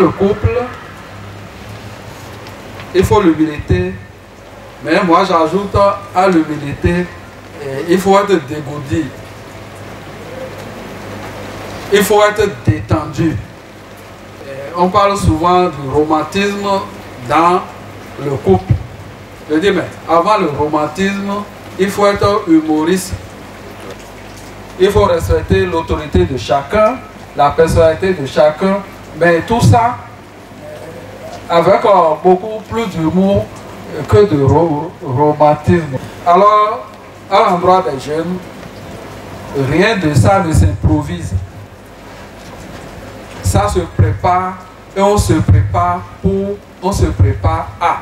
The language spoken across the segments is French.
le couple, il faut l'humilité. Mais moi, j'ajoute à l'humilité, il faut être dégourdi. Il faut être détendu. On parle souvent du romantisme dans le couple. Je dis, mais avant le romantisme, il faut être humoriste. Il faut respecter l'autorité de chacun, la personnalité de chacun, mais tout ça avec beaucoup plus d'humour que de romantisme. Alors, à l'endroit des jeunes, rien de ça ne s'improvise. Ça se prépare et on se prépare à.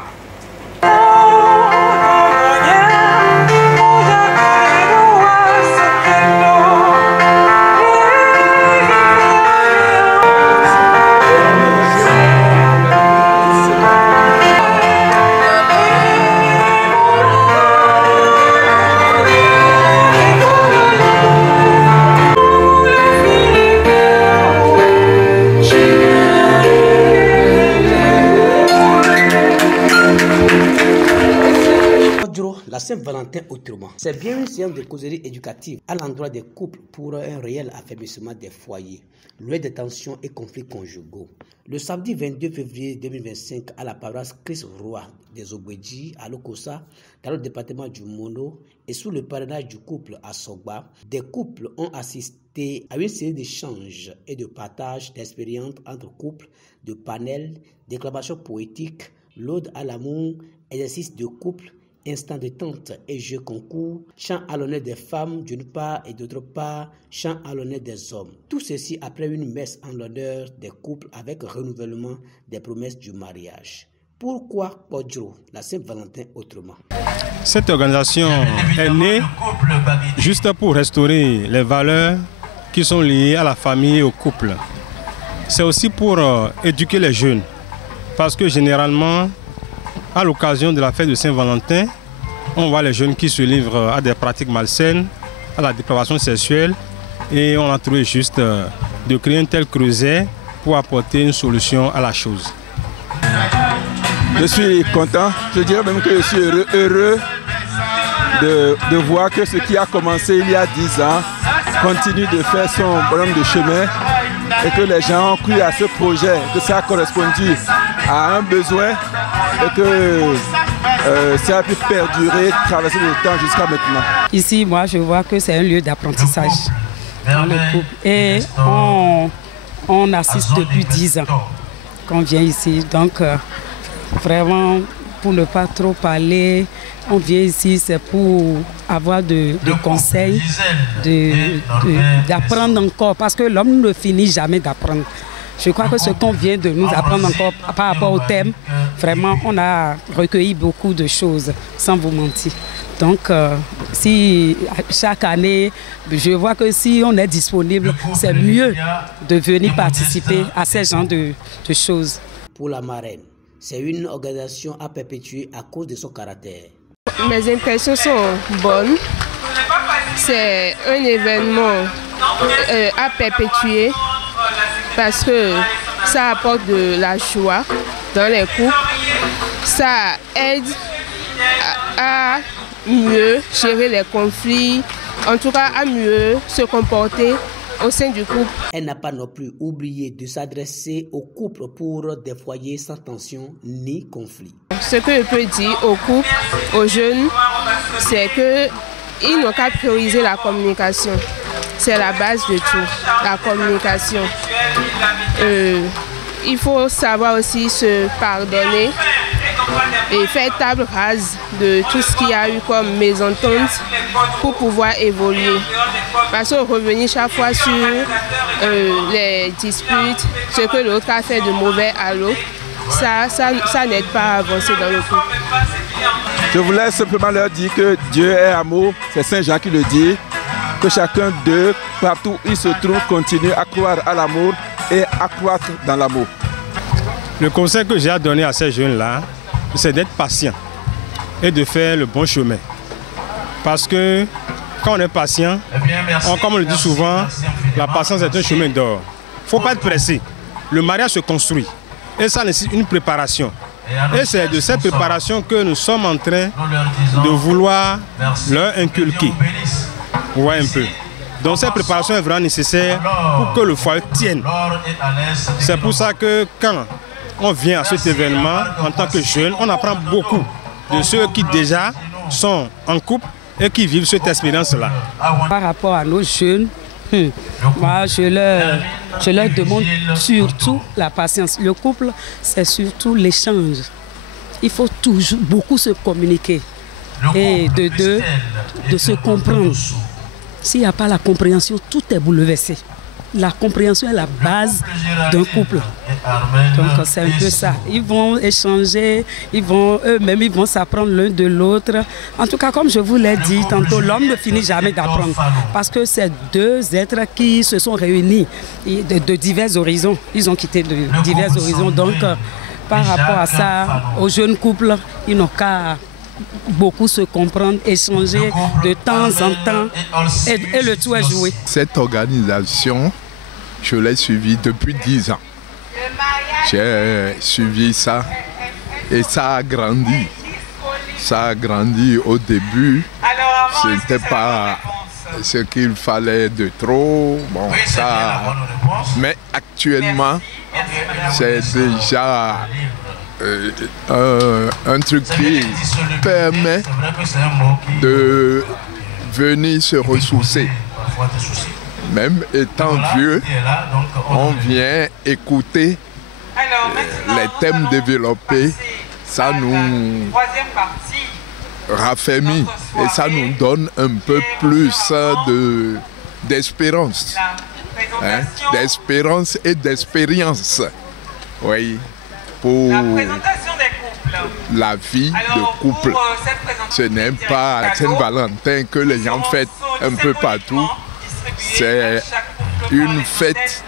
La Saint-Valentin autrement. C'est bien une séance de causerie éducative à l'endroit des couples pour un réel affermissement des foyers, loin des tensions et conflits conjugaux. Le samedi 22 février 2025, à la paroisse Christ-Roi des Obedji à Lokossa, dans le département du Mono, et sous le parrainage du couple à Sogba, des couples ont assisté à une série d'échanges et de partages d'expériences entre couples, de panels, déclamations poétiques, l'ode à l'amour, exercices de couple, instants de tente et jeux concours, chant à l'honneur des femmes d'une part et d'autre part, chant à l'honneur des hommes. Tout ceci après une messe en l'honneur des couples avec renouvellement des promesses du mariage. Pourquoi Podjo, la Saint-Valentin autrement? Cette organisation est née juste pour restaurer les valeurs qui sont liées à la famille et au couple. C'est aussi pour éduquer les jeunes, parce que généralement, à l'occasion de la fête de Saint-Valentin, on voit les jeunes qui se livrent à des pratiques malsaines, à la dépravation sexuelle, et on a trouvé juste de créer un tel creuset pour apporter une solution à la chose. Je suis content, je dirais même que je suis heureux de voir que ce qui a commencé il y a 10 ans continue de faire son bonhomme de chemin et que les gens ont cru à ce projet, que ça a correspondu à un besoin et que ça a pu perdurer, traverser le temps jusqu'à maintenant. Ici, moi, je vois que c'est un lieu d'apprentissage dans le couple. Et on assiste depuis 10 ans qu'on vient ici. Donc, vraiment, pour ne pas trop parler, on vient ici, c'est pour avoir de conseils, d'apprendre encore. Parce que l'homme ne finit jamais d'apprendre. Je crois que ce qu'on vient de nous apprendre encore par rapport au thème, vraiment, on a recueilli beaucoup de choses, sans vous mentir. Donc, si chaque année, je vois que si on est disponible, c'est mieux de venir participer à ces genres de choses. Pour la marraine, c'est une organisation à perpétuer à cause de son caractère. Mes impressions sont bonnes. C'est un événement à perpétuer parce que ça apporte de la joie dans les couples. Ça aide à mieux gérer les conflits, en tout cas à mieux se comporter au sein du couple. Elle n'a pas non plus oublié de s'adresser aux couples pour des foyers sans tension ni conflit. Ce que je peux dire aux couples, aux jeunes, c'est qu'ils n'ont qu'à prioriser la communication. C'est la base de tout, la communication. Il faut savoir aussi se pardonner et faire table rase de tout ce qu'il y a eu comme mésentente pour pouvoir évoluer. Parce que revenir chaque fois sur les disputes, ce que l'autre a fait de mauvais à l'autre, ça n'aide pas à avancer dans le couple. Je voulais simplement leur dire que Dieu est amour, c'est Saint Jean qui le dit, que chacun d'eux, partout où il se trouve, continue à croire à l'amour et à croître dans l'amour. Le conseil que j'ai à donner à ces jeunes-là, c'est d'être patient et de faire le bon chemin. Parce que quand on est patient, comme on le dit souvent, la patience est un chemin d'or. Il ne faut pas être pressé. Le mariage se construit. Et ça nécessite une préparation. Et c'est de cette préparation que nous sommes en train de vouloir leur inculquer. Vous voyez un peu. Donc cette préparation est vraiment nécessaire pour que le foyer tienne. C'est pour ça que quand on vient à cet événement en tant que jeune, on apprend beaucoup de ceux qui déjà sont en couple et qui vivent cette expérience-là. Par rapport à nos jeunes, moi, je leur demande surtout la patience. Le couple, c'est surtout l'échange. Il faut toujours beaucoup se communiquer et de se comprendre. S'il n'y a pas la compréhension, tout est bouleversé. La compréhension est la base d'un couple. Donc c'est un peu ça. Ils vont échanger, eux-mêmes ils vont s'apprendre l'un de l'autre. En tout cas, comme je vous l'ai dit tantôt, l'homme ne finit jamais d'apprendre. Parce que c'est deux êtres qui se sont réunis de divers horizons. Ils ont quitté de divers horizons. Donc par rapport à ça, aux jeunes couples, ils n'ont qu'à beaucoup se comprendre, échanger de temps en temps et le tout est joué. Cette organisation, je l'ai suivie depuis 10 ans. J'ai suivi ça et ça a grandi. Ça a grandi au début. Ce n'était pas ce qu'il fallait de trop. Bon, ça, mais actuellement, c'est déjà un truc qui permet de venir se ressourcer. Même étant vieux, on vient écouter les thèmes développés. Ça nous raffermit et ça nous donne un peu plus d'espérance. D'espérance et d'expérience. Oui. Pour la vie de couple. Ce n'est pas la Saint-Valentin que les gens fêtent un peu partout. C'est une fête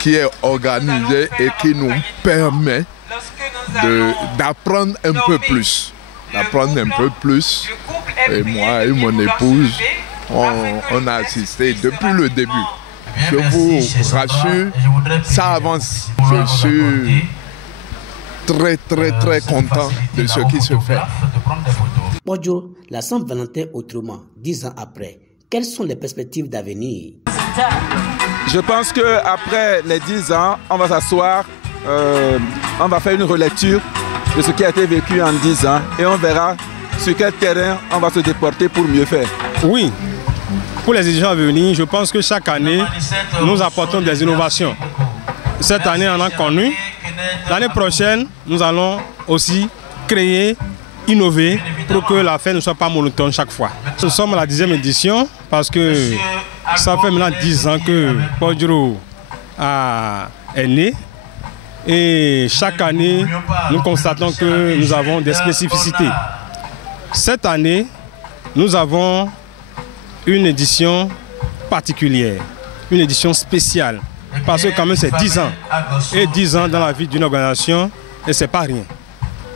qui est organisée et qui nous permet d'apprendre un peu plus. D'apprendre un peu plus. Et moi et mon épouse, on a assisté depuis le début. Je vous rassure, ça avance. Je suis très content de ce qui se fait. Bonjour, la Saint-Valentin autrement, 10 ans après. Quelles sont les perspectives d'avenir? Je pense qu'après les 10 ans, on va s'asseoir, on va faire une relecture de ce qui a été vécu en 10 ans et on verra sur quel terrain on va se déporter pour mieux faire. Oui, pour les éditions à venir, je pense que chaque année, nous apportons des innovations. Cette année, on a connu. L'année prochaine, nous allons aussi créer, innover pour que la fête ne soit pas monotone chaque fois. Nous sommes à la 10e édition parce que ça fait maintenant 10 ans que Podjoro est né. Et chaque année, nous constatons que nous avons des spécificités. Cette année, nous avons une édition particulière, une édition spéciale. Parce que quand même c'est 10 ans. Et 10 ans dans la vie d'une organisation, et c'est pas rien.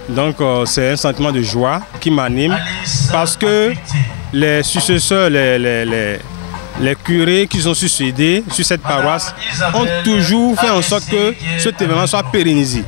Donc c'est un sentiment de joie qui m'anime. Parce que les successeurs, les curés qui sont succédés sur cette paroisse ont toujours fait en sorte que cet événement soit pérennisé.